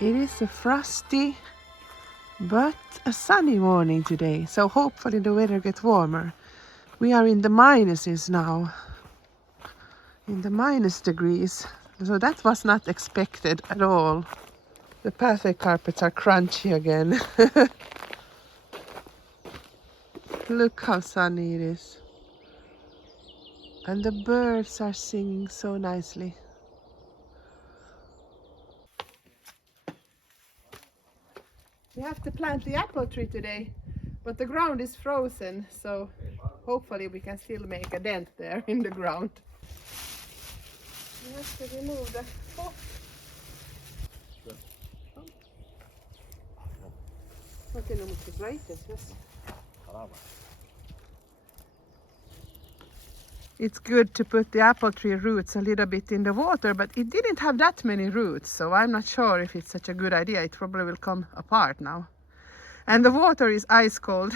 It is a frosty but a sunny morning today, so hopefully the weather gets warmer. We are in the minuses now, in the minus degrees, so that was not expected at all. The pathway carpets are crunchy again. Look how sunny it is. And the birds are singing so nicely. We have to plant the apple tree today, but the ground is frozen, so hopefully we can still make a dent there in the ground. We have to remove the pot. No tiene muchos raíces, ¿ves? It's good to put the apple tree roots a little bit in the water, but it didn't have that many roots, so I'm not sure if it's such a good idea. It probably will come apart now. And the water is ice cold.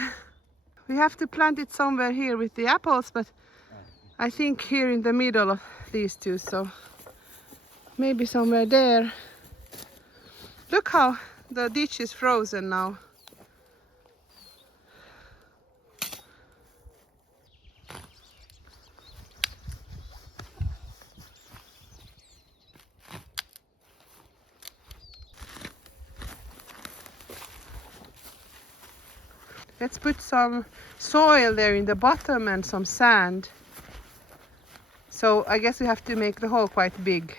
We have to plant it somewhere here with the apples, but I think here in the middle of these two, so maybe somewhere there. Look how the ditch is frozen now. Let's put some soil there in the bottom and some sand. So I guess we have to make the hole quite big.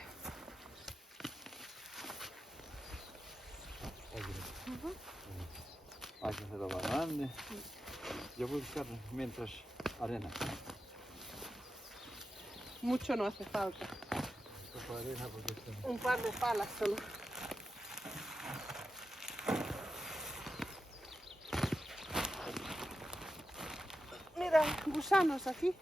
Hay que hacerlo más grande. Yo voy a buscar mientras arena. Mucho no hace falta. Un par de palas solo. Mira, gusanos aquí.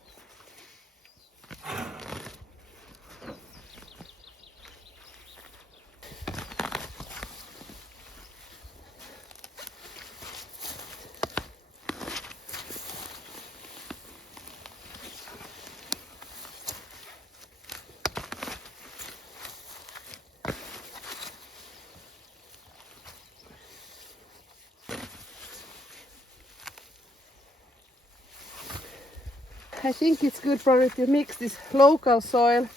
I think it's good probably to mix this local soil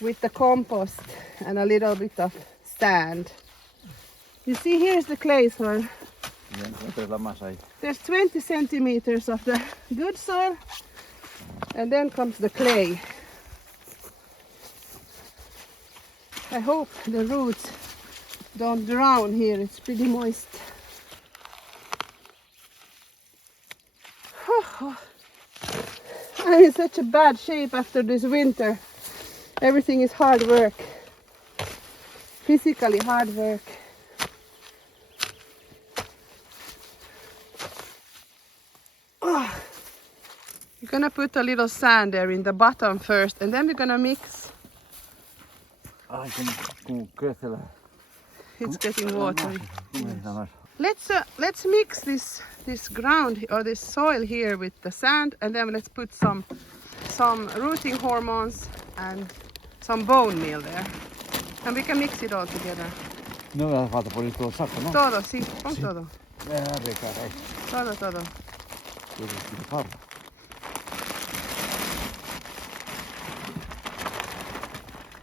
with the compost and a little bit of sand. You see, here's the clay soil. There's 20 centimeters of the good soil, and then comes the clay. I hope the roots don't drown here, it's pretty moist. I'm in such a bad shape after this winter. Everything is hard work. Physically hard work. We're gonna put a little sand there in the bottom first, and then we're gonna mix. It's getting watery. Let's mix this ground or this soil here with the sand, and then let's put some rooting hormones and some bone meal there, and we can mix it all together. No me hace falta poner todo el saco, ¿no? Todo, sí, pon todo. Caray. Todo.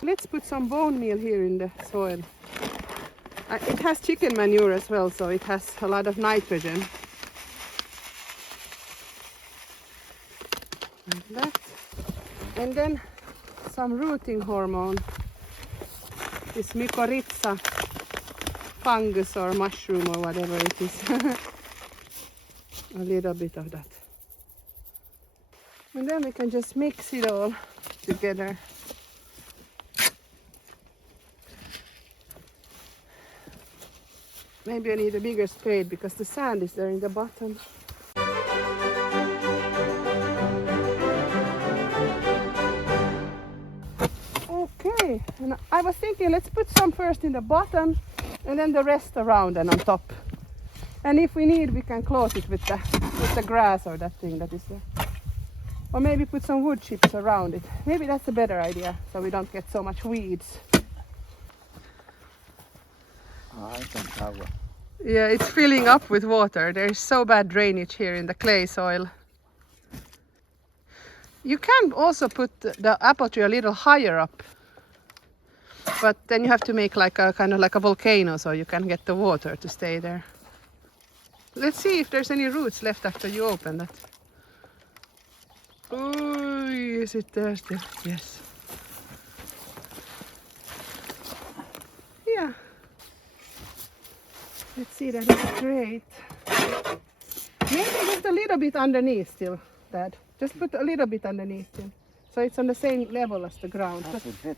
Let's put some bone meal here in the soil. It has chicken manure as well, so it has a lot of nitrogen. Like that. And then some rooting hormone. This mycorrhiza fungus or mushroom or whatever it is. A little bit of that. And then we can just mix it all together. Maybe I need a bigger spade because the sand is there in the bottom. Okay, and I was thinking let's put some first in the bottom and then the rest around and on top. And if we need, we can close it with the grass or that thing that is there. Or maybe put some wood chips around it. Maybe that's a better idea, so we don't get so much weeds. Yeah, it's filling up with water. There's so bad drainage here in the clay soil. You can also put the apple tree a little higher up, but then you have to make like a kind of like a volcano so you can get the water to stay there. Let's see if there's any roots left after you open that. Oh, is it there still? Yes. Yeah. Let's see, that is great. Maybe just a little bit underneath still, Dad. Just put a little bit underneath still. So it's on the same level as the ground. You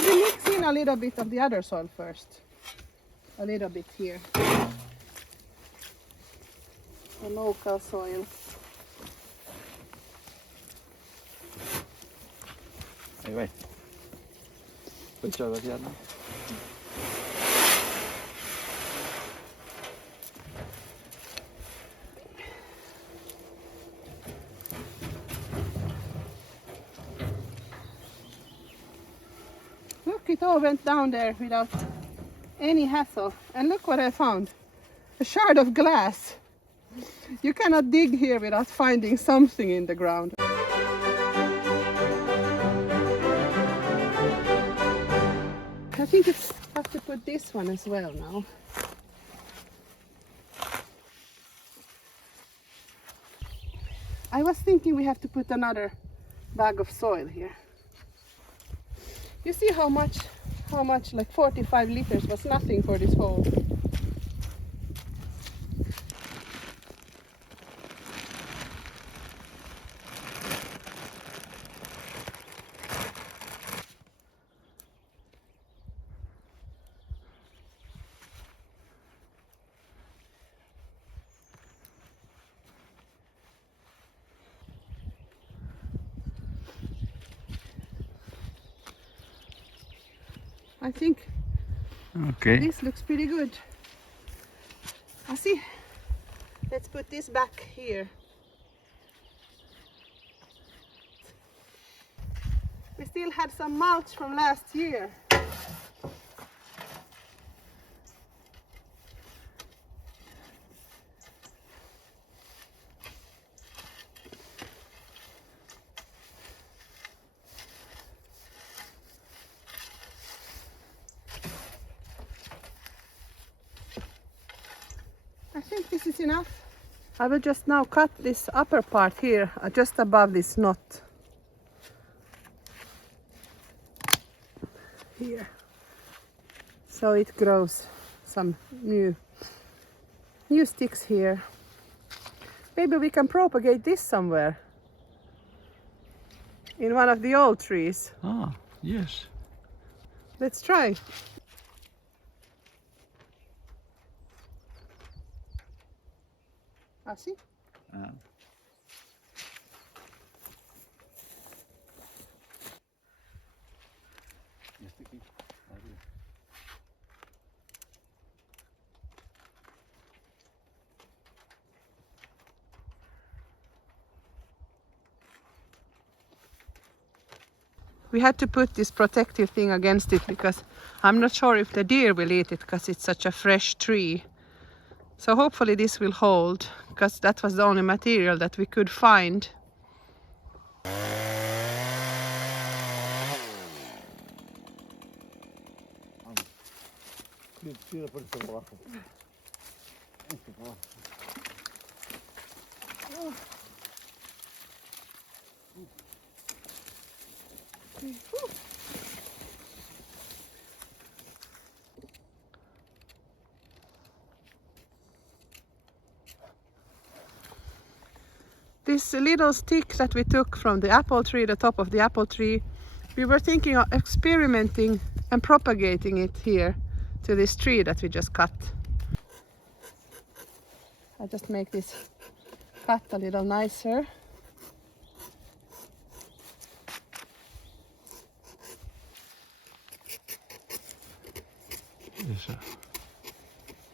will mix in a little bit of the other soil first. A little bit here. The local soil. Ei vai. Puoi giocare no? Look, it all went down there without any hassle. And look what I found. A shard of glass. You cannot dig here without finding something in the ground. I think it's have to put this one as well now. I was thinking we have to put another bag of soil here. You see how much like 45 liters was nothing for this hole. I think this looks pretty good. I see. Let's put this back here. We still had some mulch from last year. I think this is enough. I will just now cut this upper part here, just above this knot. Here. So it grows some new sticks here. Maybe we can propagate this somewhere. In one of the old trees. Ah, yes. Let's try. Así. Ah. We had to put this protective thing against it because I'm not sure if the deer will eat it because it's such a fresh tree. So hopefully this will hold because that was the only material that we could find. This little stick that we took from the apple tree, the top of the apple tree, we were thinking of experimenting and propagating it here to this tree that we just cut. I just make this cut a little nicer. Yes.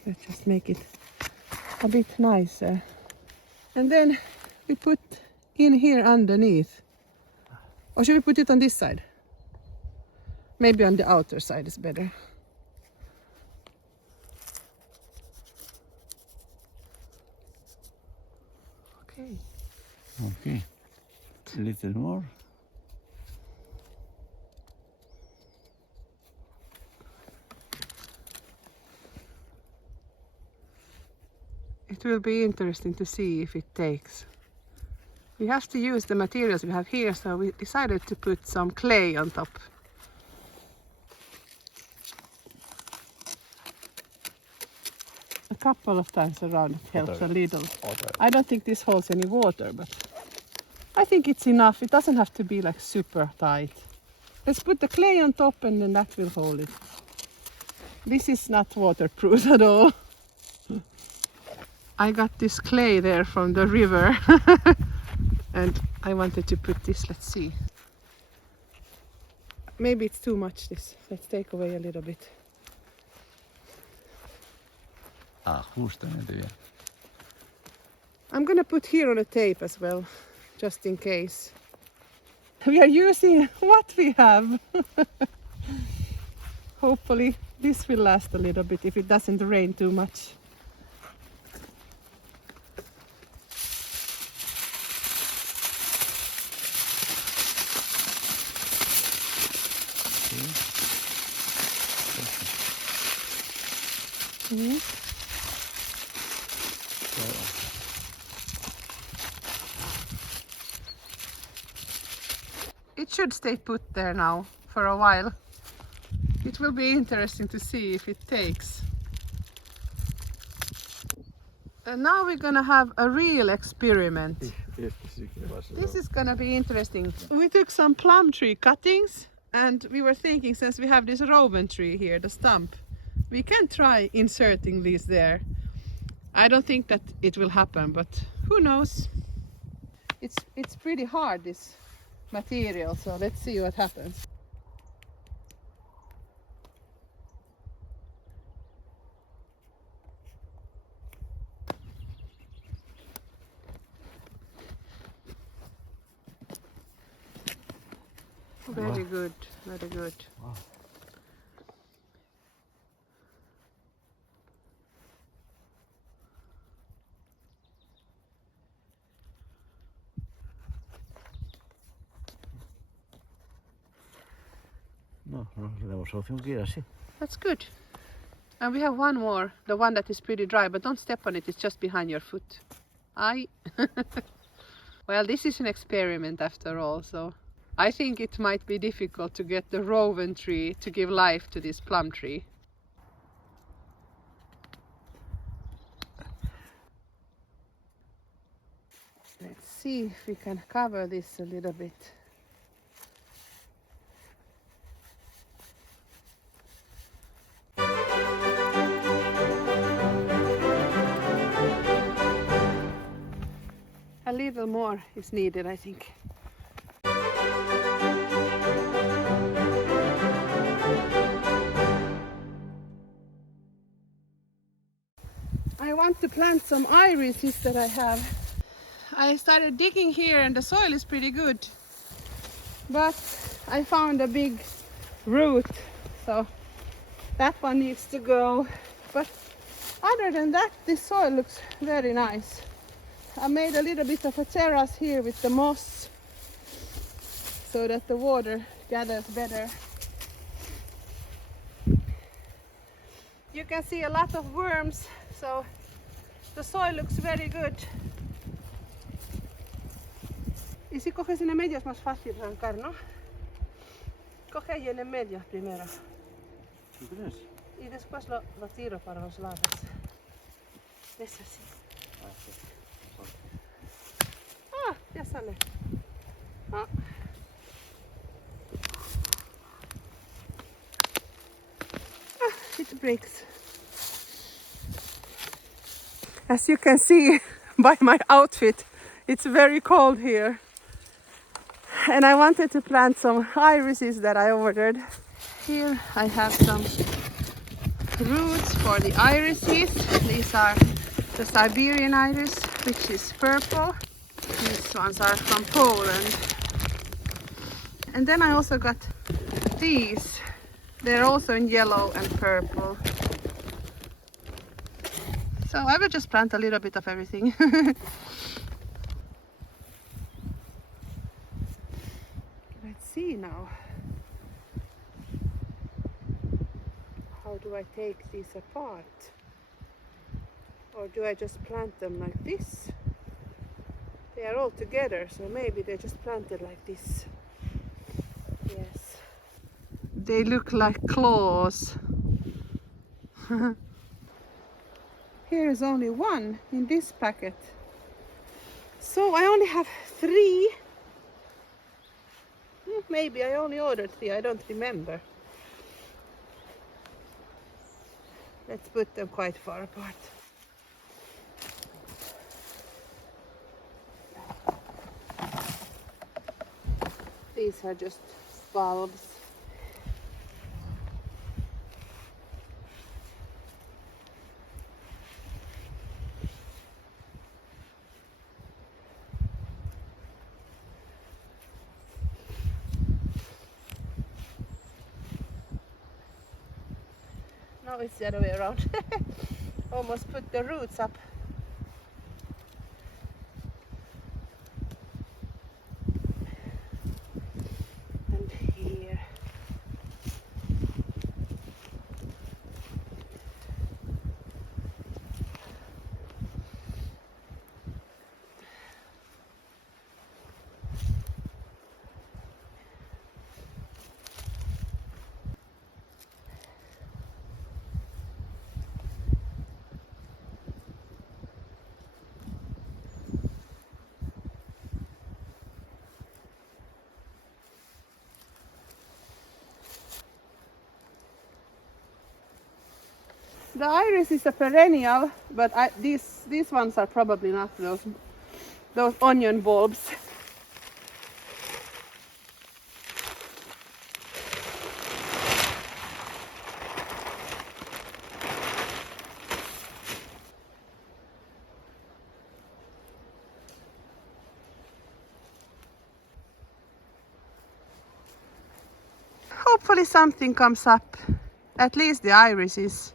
Let's just make it a bit nicer. And then we put in here underneath. Or should we put it on this side? Maybe on the outer side is better. Okay. Okay. A little more. It will be interesting to see if it takes. We have to use the materials we have here, so we decided to put some clay on top. A couple of times around it helps a little. I don't think this holds any water, but I think it's enough. It doesn't have to be like super tight. Let's put the clay on top and then that will hold it. This is not waterproof at all. I got this clay there from the river and I wanted to put this, let's see. Maybe it's too much this. Let's take away a little bit. Justo niitä vielä. I'm gonna put here on a tape as well, just in case. We are using what we have. Hopefully this will last a little bit if it doesn't rain too much. Mm-hmm. It should stay put there now for a while. It will be interesting to see if it takes. And now we're gonna have a real experiment. This is gonna be interesting. We took some plum tree cuttings and we were thinking, since we have this rowan tree here, the stump, we can try inserting these there. I don't think that it will happen, but who knows? It's pretty hard, this material, so let's see what happens. Very good, very good. Wow. No, le hemos solución que ir así. That's good. And we have one more, the one that is pretty dry, but don't step on it, it's just behind your foot. Aye. Well, this is an experiment after all, so I think it might be difficult to get the rowan tree to give life to this plum tree. Let's see if we can cover this a little bit. A little more is needed, I think. I want to plant some irises that I have. I started digging here and the soil is pretty good, but I found a big root, so that one needs to go. But other than that, this soil looks very nice. I made a little bit of a terrace here with the moss so that the water gathers better. You can see a lot of worms, so the soil looks very good. Y si coges en el medio es más fácil arrancar, ¿no? Coge ahí en el medio primero. Y después lo tiro para los lados. Es así. Ah, ya sale. Ah. Ah, it breaks. As you can see by my outfit, it's very cold here. And I wanted to plant some irises that I ordered. Here I have some roots for the irises. These are the Siberian iris, which is purple. These ones are from Poland. And then I also got these. They're also in yellow and purple. So I will just plant a little bit of everything. take these apart? Or do I just plant them like this? They are all together, so maybe they're just planted like this. Yes. They look like claws. Here is only one in this packet. So I only have 3. Maybe I only ordered 3, I don't remember. Let's put them quite far apart. These are just bulbs. Now it's the other way around. Almost put the roots up. And here. The iris is a perennial, but these ones are probably not those onion bulbs. Hopefully something comes up, at least the irises.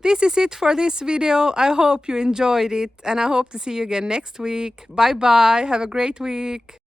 This is it for this video. I hope you enjoyed it and I hope to see you again next week. Bye bye. Have a great week.